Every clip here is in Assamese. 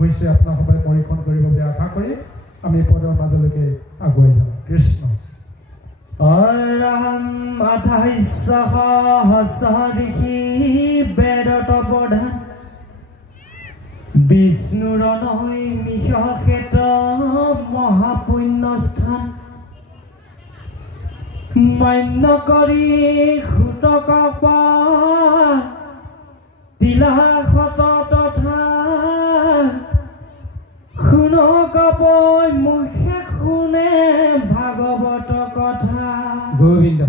হৈছে আপোনাক সবাই পৰীক্ষণ কৰিব বুলি আশা কৰি আমি পদৰ মাজলৈকে আগুৱাই যাওঁ। কৃষ্ণ অৰাম 2800 দেখি বেদত প্ৰধান বিষ্ণুৰ নৈমিষ ক্ষেত্ৰ মহাপুণ্যস্থান মান্য কৰি সুতক তিলা শত তথা শুনক মুখে শুনে ভাগৱত কথা গোবিন্দ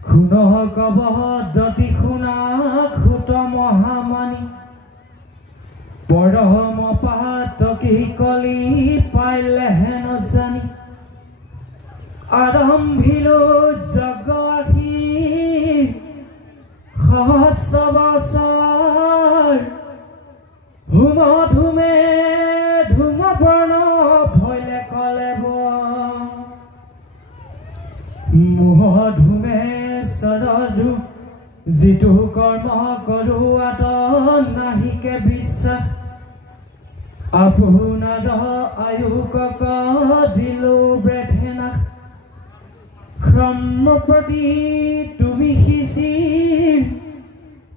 শুনক দতি শুনা সুত মহামানী পৰম পাতকি কলি পাইলেহেন জানি আৰম্ভিলো যজ্ঞ আহি সহস্ৰ বছৰ ধুম ধুমে ধুম বৰ্ণ ভৈলে কলে মোহ ধুমে চৰদু যিটো কৰ্ম কৰোৱাত নাহিকে বিশ্বাস আপোনাৰ আয়ুকক দিলো ব্ৰেথেনা ক্ৰম প্ৰতি তুমি সিঁচি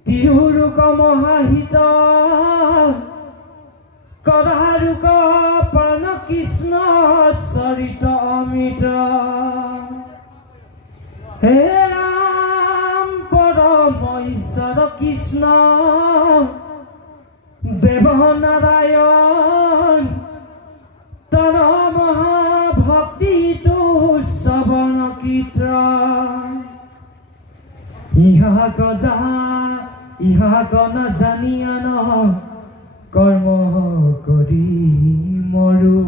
তিৰুক মহাহিত কৰাৰুক প্ৰাণ কৃষ্ণ চৰিত অমৃত হে ৰাম পৰম ঈশ্বৰ কৃষ্ণ দেৱ নাৰায়ণ তন মহাভক্তিটো শ্ৰৱণ কীৰ্তন ইহাক যা ইহাক নাজানিয়ান কৰ্ম কৰি মৰো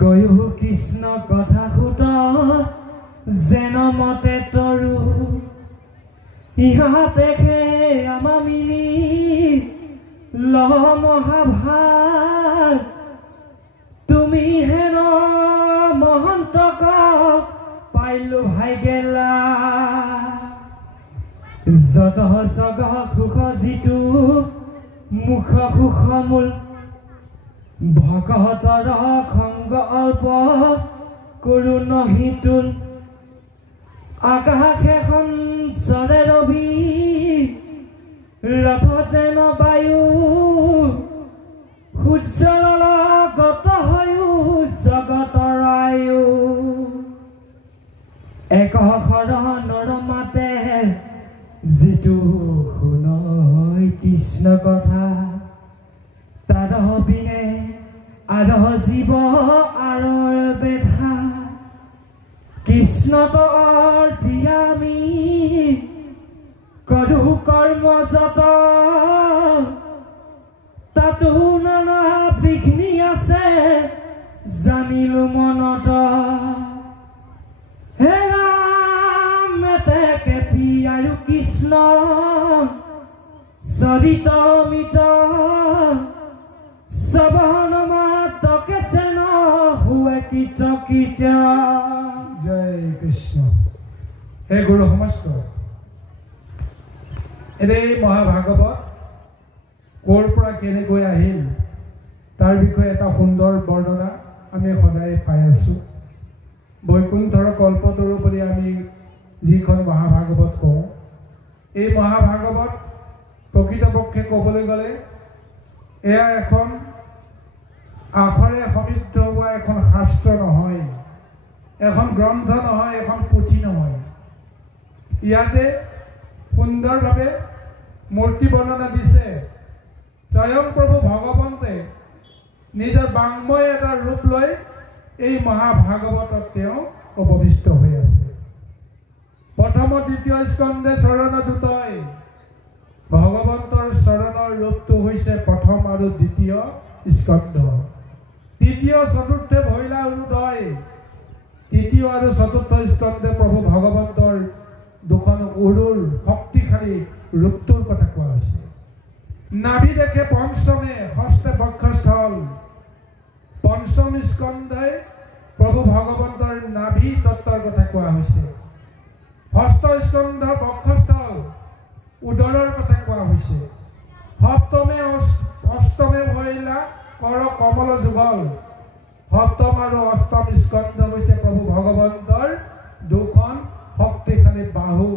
কয়ো কৃষ্ণ কথা সুত যেন মতে তৰু ইহাতে আমা মিলি লহ মহাভাগ তুমি হেন মহন্তক পাইলো ভাই গেলা যত জগ সুখ যিটো মুখ সুখ মূল ভকতৰ সংগ অল্প কৰো নহিতুল আকাশ এখন চৰে ৰবি ৰথ যেন বায়ু সূৰ্যৰ গত হয়ো জগতৰ আয়ু এক শৰণৰ মাতে যিটো শুনৈ কৃষ্ণ কথা তাৰ বিনে আৰ জীৱ আৰৰ বেধা কৃষ্ণ তৰ প্ৰিয়ামী কৰো কৰ্ম যত তাতো নানা বিঘ্নি আছে জানিলো মনত হে ৰাম মেতেকে প্ৰিয়াৰু কৃষ্ণ চৰিত অমৃত শ্ৰৱণ মাত্ৰকে যেন হুৱে কীৰ্ত কীৰ্ত জয় কৃষ্ণ হে গুৰু সমস্ত এই মহাভাগৱত ক'ৰ পৰা কেনেকৈ আহিল তাৰ বিষয়ে এটা সুন্দৰ বৰ্ণনা আমি সদায় পাই আছোঁ বৈকুণ্ঠৰ কল্পতৰু বুলি আমি যিখন মহাভাগৱত কওঁ এই মহাভাগৱত প্ৰকৃতপক্ষে ক'বলৈ গ'লে এয়া এখন আখৰে সমৃদ্ধ হোৱা এখন শাস্ত্ৰ নহয় এখন গ্ৰন্থ নহয় এখন পুথি নহয় ইয়াতে সুন্দৰভাৱে মূৰ্তি বৰ্ণনা দিছে স্বয়ং প্ৰভু ভগৱন্তে নিজৰ বাংময় এটা ৰূপ লৈ এই মহাভাগৱতত তেওঁ উপবিষ্ট হৈ আছে প্ৰথম দ্বিতীয় স্কন্ধে চৰণ দুটাই ভগৱন্তৰ চৰণৰ ৰূপটো হৈছে প্ৰথম আৰু দ্বিতীয় স্কন্ধ তৃতীয় চতুৰ্থে ভৈলা উৰুদয় তৃতীয় আৰু চতুৰ্থ স্কন্ধে প্ৰভু ভগৱন্তৰ দুখন উৰুৰ শক্তিশালী ৰূপটোৰ কথা কোৱা হৈছে নাভি দেখে পঞ্চমে হস্তে বক্ষস্থল পঞ্চম স্কন্ধে প্ৰভু ভগৱন্তৰ নাভি তত্ত্বৰ কথা কোৱা হৈছে ষষ্ঠ স্কন্ধ বক্ষস্থল উদৰৰ কথা কোৱা হৈছে সপ্তমে অষ্টমে ভৰিলা কৰ কমল যুগল সপ্তম আৰু অষ্টম স্কন্ধ হৈছে প্ৰভু ভগৱন্তৰ দুখন শক্তিশালী বাহু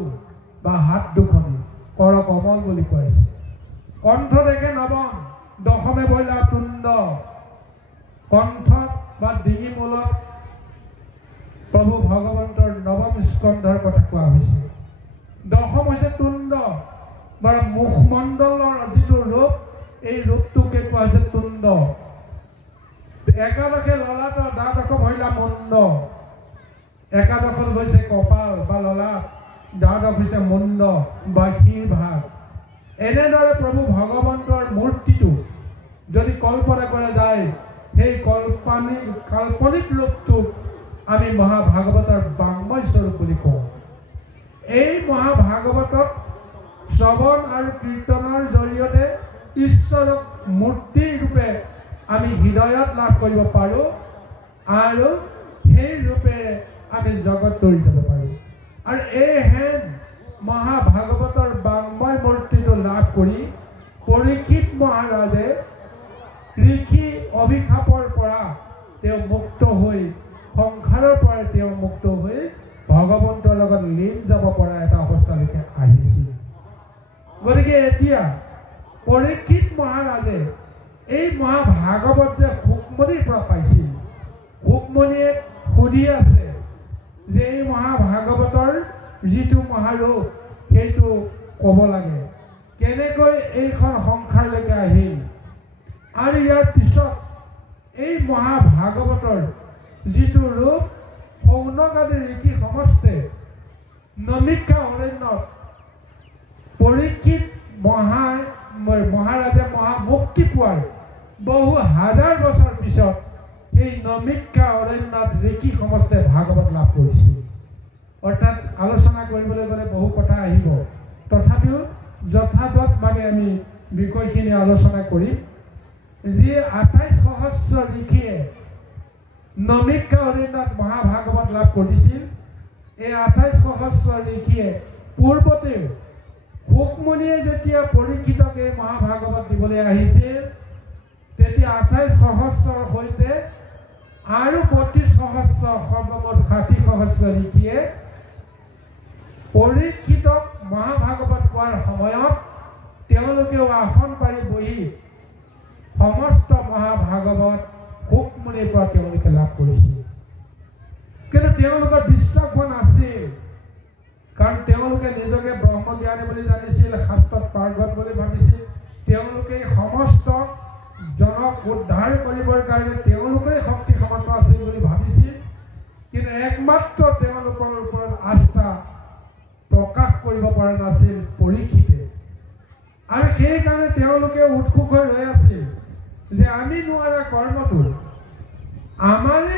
বা হাত দুখনি কৰ কমল বুলি কোৱা হৈছে। কণ্ঠ দেখে নৱম দশমে ভৰিলা তুণ্ড কণ্ঠত বা ডিঙি মূলত প্ৰভু ভগৱন্তৰ নৱম স্কন্ধৰ কথা কোৱা হৈছে। দশম হৈছে তুণ্ড বা মুখমণ্ডলৰ যিটো ৰূপ এই ৰূপটোকে কোৱা হৈছে তুণ্ড। একাদশে ললাট দ্বাদশ ভৰিলা মুণ্ড একাদশত হৈছে কপাল বা ললাট দ্বাদশ হৈছে মুণ্ড বা শিৰ ভাগ। এনেদৰে প্ৰভু ভগৱন্তৰ মূৰ্তিটো যদি কল্পনা কৰা যায় সেই কাল্পনিক ৰূপটোক আমি মহাভাগৱতৰ বাংময় স্বৰূপ বুলি কওঁ। এই মহাভাগৱতক শ্ৰৱণ আৰু কীৰ্তনৰ জৰিয়তে ঈশ্বৰক মূৰ্তি ৰূপে আমি হৃদয়ত লাভ কৰিব পাৰোঁ আৰু সেই ৰূপেৰে আমি জগত তৰি যাব পাৰোঁ। আৰু এইহেন মহাভাগৱতৰ বাংময় মূৰ্তিটো লাভ কৰি পৰীক্ষিত মহাৰাজে ঋষি অভিশাপৰ পৰা তেওঁ মুক্ত হৈ সংসাৰৰ পৰা তেওঁ মুক্ত হৈ ভগৱন্তৰ লগত লীন যাব পৰা এটা অৱস্থালৈকে আহিছিল। গতিকে এতিয়া পৰীক্ষিত মহাৰাজে এই মহাভাগৱত যে সুকমণিৰ পৰা পাইছিল, সুকমণিয়ে সুধি আছে যে এই মহাভাগৱতৰ যিটো মহাৰূপ সেইটো ক'ব লাগে, কেনেকৈ এইখন সংসাৰলৈকে আহিল আৰু ইয়াৰ পিছত এই মহাভাগৱতৰ যিটো ৰূপ শৌনক আদি ঋষি সমস্তে নমিক্ষা অৰণ্যত পৰীক্ষিত মহাৰাজে মহামুক্তি পোৱাৰ বহু হাজাৰ বছৰ পিছত এই নমিক্ষা অৰণ্যত ঋষি সমস্তে ভাগৱত লাভ কৰিছিল। অৰ্থাৎ আলোচনা কৰিবলৈ গ'লে বহু কথা আহিব, তথাপিও যথাযথ মানে আমি বিষয়খিনি আলোচনা কৰিম। যি 28 সহস্ৰ ঋষিয়ে নমিক্ষা অৰণ্যত মহাভাগৱত লাভ কৰিছিল, এই 28 সহস্ৰ ঋষিয়ে পূৰ্বতে সুকমণিয়ে যেতিয়া পৰীক্ষিতক এই মহাভাগৱত দিবলৈ আহিছিল তেতিয়া 28 সহস্ৰৰ সৈতে আৰু 32 সহস্ৰ সৰ্বমুঠ 60 সহস্ৰ ঋষিয়ে পৰীক্ষিতক মহাভাগৱত কোৱাৰ সময়ত তেওঁলোকেও আসন পাৰি বহি সমস্ত মহাভাগৱত সুকমণিৰ পৰা তেওঁলোকে লাভ কৰিছিল। কিন্তু তেওঁলোকৰ বিশ্বাস হোৱা নাছিল, কাৰণ তেওঁলোকে নিজকে ব্ৰহ্মজ্ঞানী বুলি জানিছিল, শাস্ত্ৰত পাৰ্গত বুলি ভাবিছিল। তেওঁলোকে সমস্ত জনক উদ্ধাৰ কৰিবৰ কাৰণে তেওঁলোকৰে শক্তি সামৰ্থ আছিল বুলি ভাবিছিল। কিন্তু একমাত্ৰ তেওঁলোকৰ ওপৰত আস্থা প্ৰকাশ কৰিব পৰা নাছিল পৰীক্ষিতে, আৰু সেইকাৰণে তেওঁলোকে উৎসুক হৈ ৰৈ আছিল যে আমি নোৱাৰা কৰ্মটো আমাৰে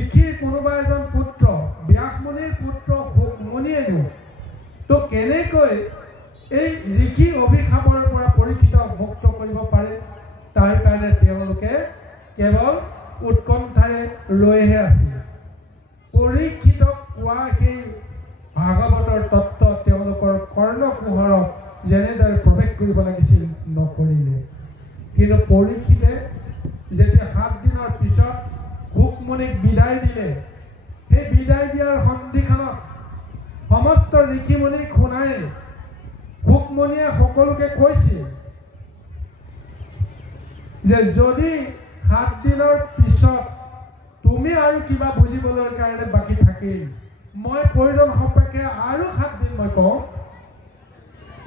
ঋষিৰ কোনোবা এজন পুত্ৰ ব্যাসমুনিৰ পুত্ৰ সুকমণিয়েনো তো কেনেকৈ এই ঋষি অভিশাপৰ পৰা পৰীক্ষিতক মুক্ত কৰিব পাৰে, তাৰ কাৰণে তেওঁলোকে কেৱল উৎকণ্ঠাৰে ৰৈহে আছিল। পৰীক্ষিতক কোৱা সেই ভাগৱতৰ তত্ত্ব তেওঁলোকৰ কৰ্ণকুহৰত যেনেদৰে প্ৰৱেশ কৰিব লাগিছিল নকৰিলে। কিন্তু পৰীক্ষিতে যেতিয়া 7 দিনৰ পিছত সুকমণিক বিদায় দিলে, সেই বিদায় দিয়াৰ সন্ধিখনত সমস্ত ঋষিমুনিক শুনাই সুকমণিয়ে সকলোকে কৈছিল যে যদি 7 দিনৰ পিছত তুমি আৰু কিবা বুজিবলৈ কাৰণে বাকী থাকিল, মই প্ৰয়োজন সাপেক্ষে আৰু 7 দিন মই কওঁ।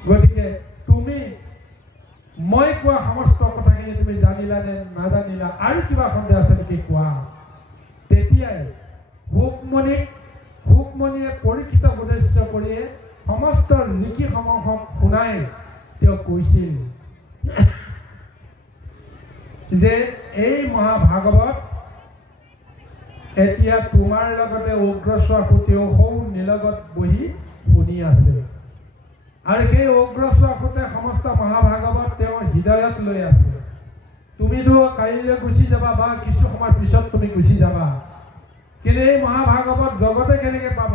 গতিকে তুমি মই কোৱা সমস্ত কথাখিনি তুমি জানিলা নে নাজানিলা, আৰু কিবা সন্দেহ আছে নেকি কোৱা। তেতিয়াই সুকমণিয়ে পৰীক্ষিত উদ্দেশ্য কৰিয়ে সমস্ত ঋষিসমূহক শুনাই তেওঁ কৈছিল যে এই মহাভাগৱত এতিয়া তোমাৰ লগতে উগ্ৰশ্বাসুতেও সৌ নীলগত বহি শুনি আছে, আৰু সেই উগ্ৰশ্বাসুতে সমস্ত মহাভাগৱত তেওঁৰ হৃদয়ত লৈ আছে। তুমিতো কাইলৈ গুচি যাবা বা কিছু সময় পিছত তুমি গুচি যাবা, কিন্তু এই মহাভাগৱত জগতে কেনেকৈ পাব,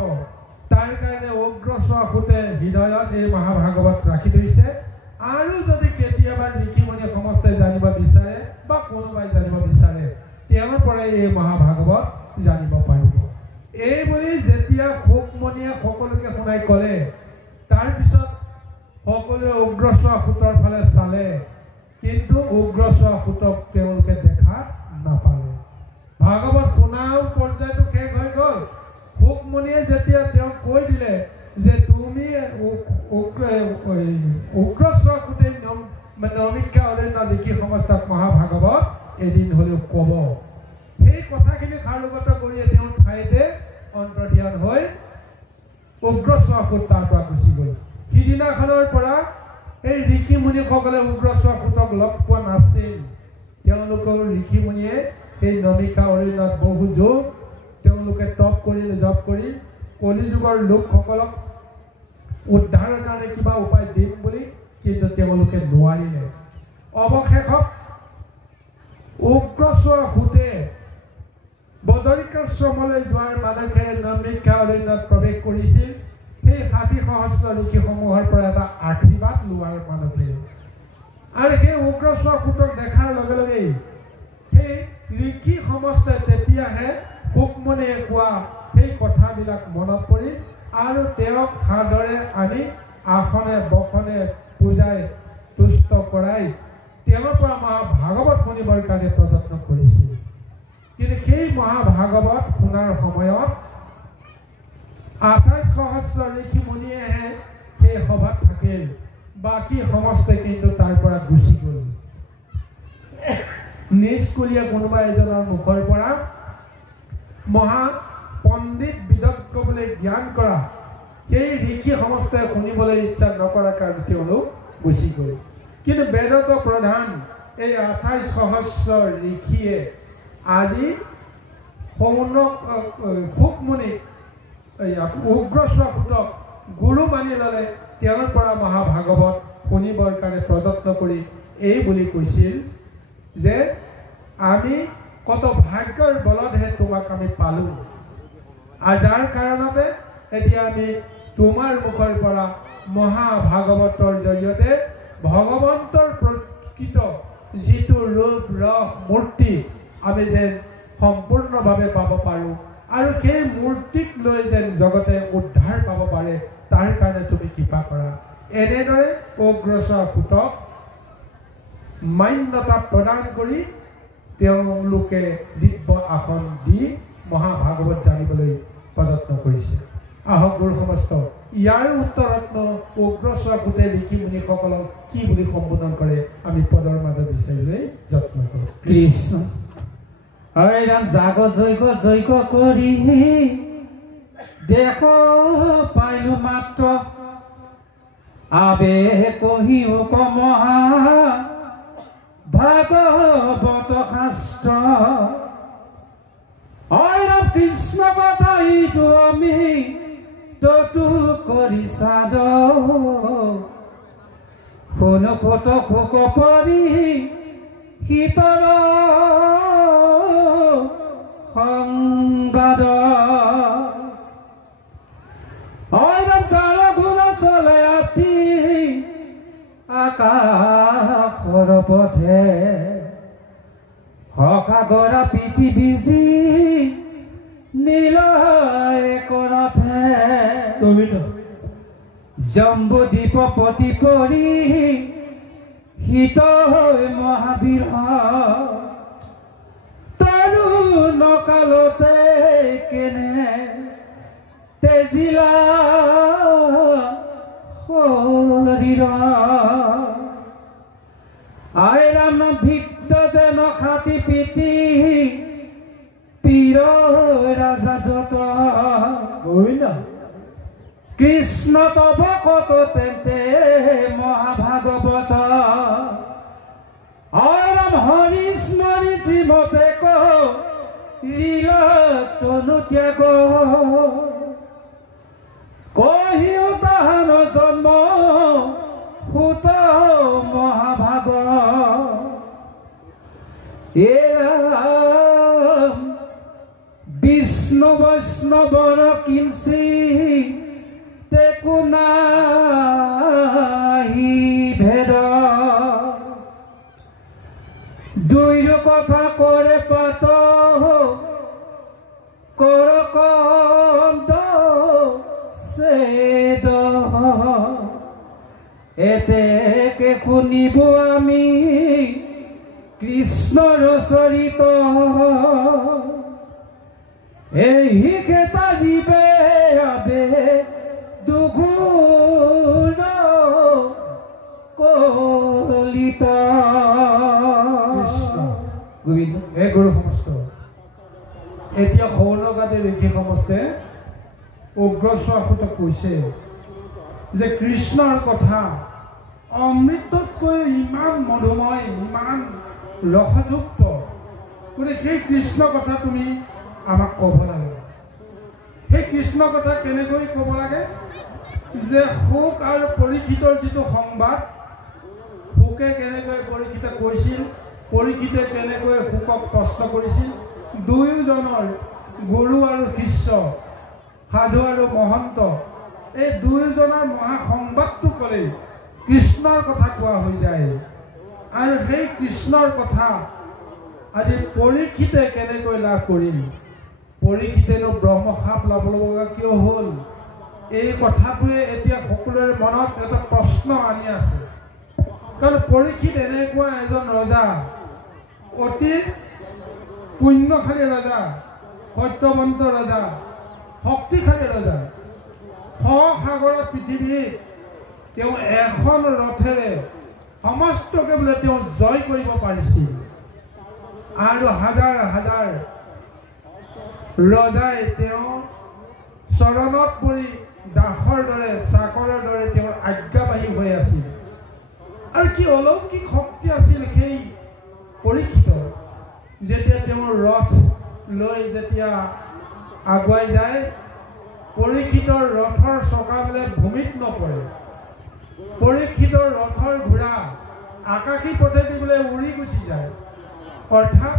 তাৰ কাৰণে উগ্ৰশ্বাসুতে হৃদয়ত এই মহাভাগৱত ৰাখি থৈছে। আৰু যদি কেতিয়াবা ঋষিমুনিয়ে সমস্ত ভকতে জানিব বিচাৰে বা কোনোবাই জানিব বিচাৰে তেওঁৰ পৰাই এই মহাভাগৱত জানিব পাৰিব। এই বুলি যেতিয়া শুকমণিয়ে সকলোকে শুনাই ক'লে তাৰপিছত সকলোৱে উগ্ৰশ্বাস সূতৰ ফালে চালে, কিন্তু উগ্ৰশ্বাস সূতক তেওঁলোকে দেখা নাপালে। ভাগৱত শুনাও পৰ্যায়টো শেষ হৈ গ'ল। শুকমণিয়ে যেতিয়া তেওঁক কৈ দিলে যে তুমি উগ্ৰশ্বাস সূতে নমিকা অৰণ্য লিখি সমস্ত মহাভাগৱত এদিন হ'লেও ক'ব। সেই কথাখিনি সাৰোগত কৰি তেওঁ ঠাইতে অন্তৰ্ধান হৈ উগ্ৰশ্বাস সূত তাৰ পৰা গুচি গ'ল। সিদিনাখনৰ পৰা এই ঋষি মুনিসকলে উগ্ৰশ্বাস সূতক লগ পোৱা নাছিল। তেওঁলোকৰ ঋষি মুনিয়ে সেই নমিকা অৰণ্যত বহু যুগ তেওঁলোকে তপ কৰিলে, জপ কৰি কলিযুগৰ লোকসকলক উদ্ধাৰৰ কাৰণে কিবা উপায় দিম বুলি, কিন্তু তেওঁলোকে নোৱাৰিলে। অৱশেষত উগ্ৰশ্বাস সূতে বদৰিকাশ্ৰমলৈ যোৱাৰ মানসে নমিকা অৰণ্যত প্ৰৱেশ কৰিছিল। সেই 60 সহস্ৰ ঋষিসমূহৰ পৰা এটা আশীৰ্বাদ লোৱাৰ মানসে, আৰু সেই উগ্ৰশ্বাস সূতক দেখাৰ লগে লগেই সেই ঋষি সমস্তে তেতিয়াহে শুকমণিয়ে কোৱা সেই কথাবিলাক মনত পৰি আৰু তেওঁক সাদৰে আনি আসনে বসনে পূজাই তুষ্ট কৰাই তেওঁৰ পৰা মহাভাগৱত শুনিবৰ কাৰণে প্ৰযত্ন কৰিছিল। কিন্তু সেই মহাভাগৱত শুনাৰ সময়ত 28 সহস্ৰ ঋষি মুনিয়েহে সেই সভাত থাকিল, বাকী সমস্তে কিন্তু তাৰ পৰা গুচি গ'ল। নিষ্কুলীয়া কোনোবা এজনৰ মুখৰ পৰা মহা পণ্ডিত বিদগ্ধ বুলি জ্ঞান কৰা সেই ঋষি সমস্তে শুনিবলৈ ইচ্ছা নকৰাৰ কাৰণে তেওঁলোক গুচি গ'ল। কিন্তু বেদত প্ৰধান এই 28 সহস্ৰ ঋষিয়ে আজি শুকমণিক উগ্ৰশ্বাস সূতক গুৰু মানি ল'লে। তেওঁৰ পৰা মহাভাগৱত শুনিবৰ কাৰণে প্ৰযত্ন কৰি এই বুলি কৈছিল যে আমি কত ভাগ্যৰ বলতহে তোমাক আমি পালোঁ, আৰু যাৰ কাৰণতে এতিয়া আমি তোমাৰ মুখৰ পৰা মহাভাগৱতৰ জৰিয়তে ভগৱন্তৰ প্ৰকৃত যিটো ৰূপ ৰস মূৰ্তি আমি যেন সম্পূৰ্ণভাৱে পাব পাৰোঁ, আৰু সেই মূৰ্তিক লৈ যেন জগতে উদ্ধাৰ পাব পাৰে, তাৰ কাৰণে তুমি কৃপা কৰা। এনেদৰে উগ্ৰশ্বাস সূতক মান্যতা প্ৰদান কৰি তেওঁলোকে দিব্য আসন দি মহাভাগৱত জানিবলৈ প্ৰযত্ন কৰিছে। আহক গুৰু সমস্ত ইয়াৰ উত্তৰত উগ্ৰশ্বাস সূতে ঋষি মুনিসকলক কি বুলি সম্বোধন কৰে আমি পদৰ মাজত বিচাৰিবলৈ যত্ন কৰোঁ। কৃষ্ণ হৰে ৰাম জাগ যজ্ঞ যজ্ঞ কৰি দেখ পাইলো মাত্ৰ আবে কহিও কমহা ভাগৱত শাস্ত্ৰ ৰাম কৃষ্ণ কথাইতো আমি ততো কৰি চাদ শুন কত শোক পৰি শীতল সংবাদ চাৰ গুণ চলে আতি আকাশৰ পথে সখাগৰা পৃথিৱী যি নীল একৰথে জম্বুদ্বীপ পতি পৰি শীত হৈ মহাবীৰ তৰুণ কালতে কেনে তেজিলা শৰীৰ আই ৰাম ভিক্ত যেন খাতি পিতি পীৰ ৰাজা যত কৃষ্ণ তব কত তেন্তে মহাভাগৱত ৰাম হৰি স্মৰি জীমতে কহিল তনু ত্যাগ কহিও তাহান জন্ম সুত মহাভাগ বিষ্ণু বৈষ্ণৱৰ কিঞ্চি তেকো নাহি ভেদ কথা কৰে পাত কৰকন্দ সেদ এতেকে শুনিব আমি কৃষ্ণৰ চৰিত এই খেতা দিবে আবে দুগুণ কলিত গোবিন্দ হে গুৰু সমস্ত এতিয়া সৌনকাদি ঋষি সমস্তে উগ্ৰশ্বাসুতক কৈছে যে কৃষ্ণৰ কথা অমৃততকৈ ইমান মধুময় ইমান ৰসযুক্ত গতিকে সেই কৃষ্ণ কথা তুমি আমাক ক'ব লাগে সেই কৃষ্ণ কথা কেনেকৈ ক'ব লাগে যে শুক আৰু পৰীক্ষিতৰ যিটো সংবাদ শুকে কেনেকৈ পৰীক্ষিতক কৈছিল পৰীক্ষিতে কেনেকৈ শুকক প্ৰশ্ন কৰিছিল দুয়োজনৰ গুৰু আৰু শিষ্য সাধু আৰু মহন্ত এই দুয়োজনৰ মহাসংবাদটো ক'লেই কৃষ্ণৰ কথা কোৱা হৈ যায় আৰু সেই কৃষ্ণৰ কথা আজি পৰীক্ষিতে কেনেকৈ লাভ কৰিল পৰীক্ষিতেনো ব্ৰহ্মসাপ লাভ লগা কিয় হ'ল এই কথাটোৱে এতিয়া সকলোৰে মনত এটা প্ৰশ্ন আনি আছে কাৰণ পৰীক্ষিত এনেকুৱা এজন ৰজা অতি পুণ্যশালী ৰজা সত্যৱন্ত ৰজা শক্তিশালী ৰজা সাগৰৰ পৃথিৱীত তেওঁ এখন ৰথেৰে সমস্তকে বোলে তেওঁ জয় কৰিব পাৰিছিল আৰু হাজাৰ হাজাৰ ৰজাই তেওঁ চৰণত পৰি দাসৰ দৰে চাকৰৰ দৰে তেওঁৰ আজ্ঞাবাহী হৈ আছিল আৰু কি অলৌকিক শক্তি আছিল সেই পৰীক্ষিতৰ যেতিয়া তেওঁৰ ৰথ লৈ যেতিয়া আগুৱাই যায় পৰীক্ষিতৰ ৰথৰ চকা বোলে ভূমিত নপৰে পৰীক্ষিতৰ ৰথৰ ঘোঁৰা আকাশী পথেদি বোলে উৰি গুচি যায় অৰ্থাৎ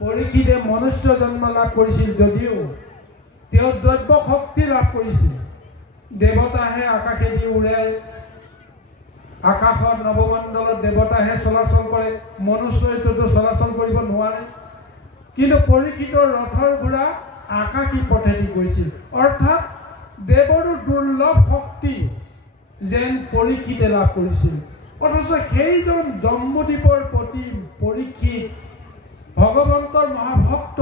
পৰীক্ষিতে মনুষ্য জন্ম লাভ কৰিছিল যদিও তেওঁ দৈব্য শক্তি লাভ কৰিছিল দেৱতাহে আকাশেদি উৰে আকাশত নৱমণ্ডলত দেৱতাহে চলাচল কৰে মনুষ্যইটোতো চলাচল কৰিব নোৱাৰে কিন্তু পৰীক্ষিতৰ ৰথৰ ঘোঁৰা আকাশী পথেদি গৈছিল অৰ্থাৎ দেৱৰো দুৰ্লভ শক্তি যেন পৰীক্ষিতে লাভ কৰিছিল অথচ সেইজন জম্বুদ্বীপৰ প্ৰতি পৰীক্ষিত ভগৱন্তৰ মহাভক্ত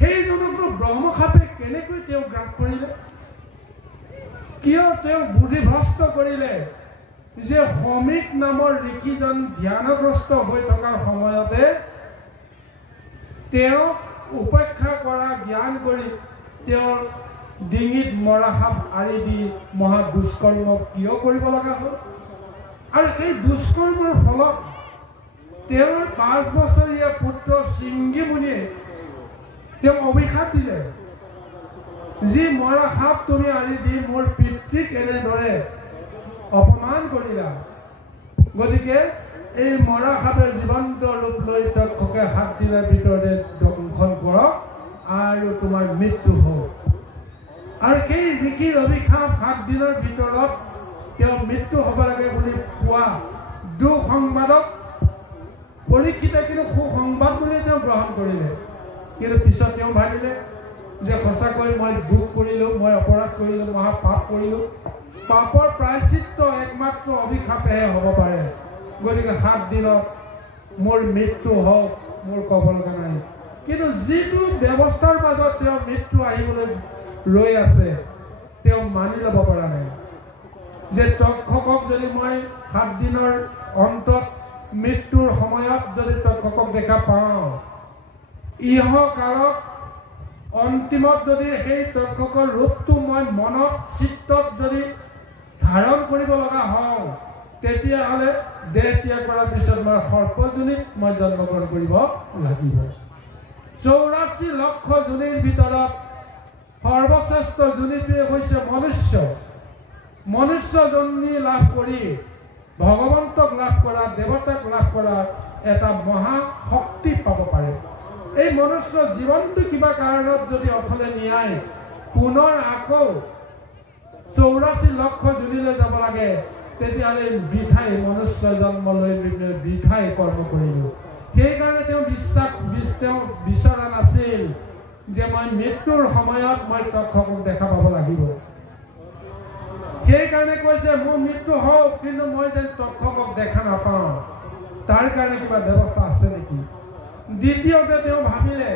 সেইজনকনো ব্ৰহ্মসাপে কেনেকৈ তেওঁ গ্ৰাস কৰিলে কিয় তেওঁ বুদ্ধিভ্ৰষ্ট কৰিলে যে সমীক নামৰ ঋষিজন ধ্যানগ্ৰস্ত হৈ থকাৰ সময়তে তেওঁ উপেক্ষা কৰা জ্ঞান কৰি তেওঁৰ ডিঙিত মৰা সাপ আৰি দি মহা দুষ্কৰ্ম কিয় কৰিব লগা হ'ল আৰু সেই দুষ্কৰ্মৰ ফলত তেওঁৰ 5 বছৰীয়া পুত্ৰ সিংগী মুনিয়ে তেওঁ অভিশাপ দিলে যি মৰা সাপ তুমি আৰি দি মোৰ পিতৃক এনেদৰে অপমান কৰিলা গতিকে এই মৰা সাপে জীৱন্ত ৰূপ লৈ তক্ষকে 7 দিনৰ ভিতৰতে দংশন কৰক আৰু তোমাৰ মৃত্যু হওক আৰু সেই ঋষিৰ অভিশাপ 7 দিনৰ ভিতৰত তেওঁ মৃত্যু হ'ব লাগে বুলি কোৱা দুঃসংবাদক পৰীক্ষিতে কিন্তু সুসংবাদ বুলি তেওঁ গ্ৰহণ কৰিলে কিন্তু পিছত তেওঁ ভাবিলে যে সঁচাকৈ মই দুখ কৰিলোঁ মই অপৰাধ কৰিলোঁ মহাপাপ কৰিলোঁ পাপৰ প্ৰায়শ্চিত্ত একমাত্ৰ অভিশাপেহে হ'ব পাৰে গতিকে 7 দিনত মোৰ মৃত্যু হওক মোৰ ক'ব লগা নাই কিন্তু যিটো ব্যৱস্থাৰ মাজত তেওঁ মৃত্যু আহিবলৈ ৰৈ আছে তেওঁ মানি ল'ব পৰা নাই যে তক্ষকক যদি মই 7 দিনৰ অন্তত মৃত্যুৰ সময়ত যদি তক্ষকক দেখা পাওঁ ইহকালত অন্তিমত যদি সেই তক্ষকৰ ৰূপটো মই মনত চিত্তত যদি ধাৰণ কৰিব লগা হওঁ তেতিয়াহ'লে দেহ ত্যাগ কৰাৰ পিছত মই সৰ্পজনীত মই জন্মগ্ৰহণ কৰিব লাগিব 84 লক্ষ জনীৰ ভিতৰত সৰ্বশ্ৰেষ্ঠ জনীটোৱে হৈছে মনুষ্য জন্ম লাভ কৰি ভগৱন্তক লাভ কৰা দেৱতাক লাভ কৰা এটা মহা শক্তি পাব পাৰে এই মনুষ্য জীৱনটো কিবা কাৰণত যদি অফলে নিয়াই পুনৰ আকৌ 84 লক্ষ জনীলৈ যাব লাগে তেতিয়াহ'লে বৃথাই মনুষ্য জন্ম লৈ বৃথাই কৰ্ম কৰিলোঁ তেওঁ বিচৰা নাছিল যে মই মৃত্যুৰ সময়ত মই তক্ষকক দেখা পাব লাগিব। সেইকাৰণে কৈছে মোৰ মৃত্যু হওক, কিন্তু মই যেন তক্ষকক দেখা নাপাওঁ, তাৰ কাৰণে কিবা ব্যৱস্থা আছে নেকি। দ্বিতীয়তে তেওঁ ভাবিলে